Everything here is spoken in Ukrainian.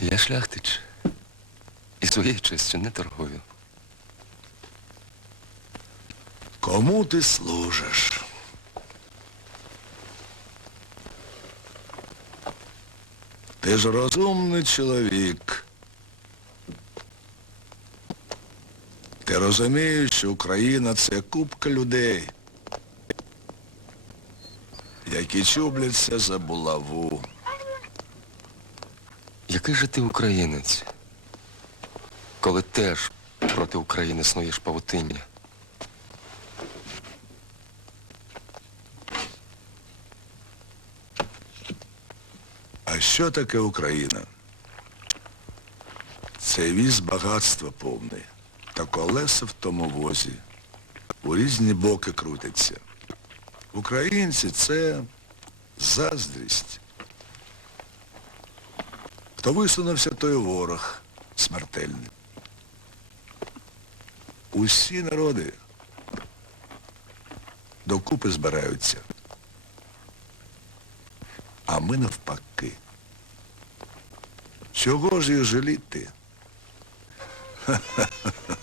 Я шляхтич. І своєю честю не торгую. Кому ти служиш? Ти ж розумний чоловік. Ти розумієш, що Україна це купка людей, які чубляться за булаву. Який же ти українець, коли теж проти України снуєш павутиння? А що таке Україна? Це віз багатства повне, та колеса в тому возі у різні боки крутяться. Українці це заздрість. Хто висунувся, той ворог смертельний. Усі народи докупи збираються. А ми навпаки. Чого ж їх жаліти? Ха-ха-ха.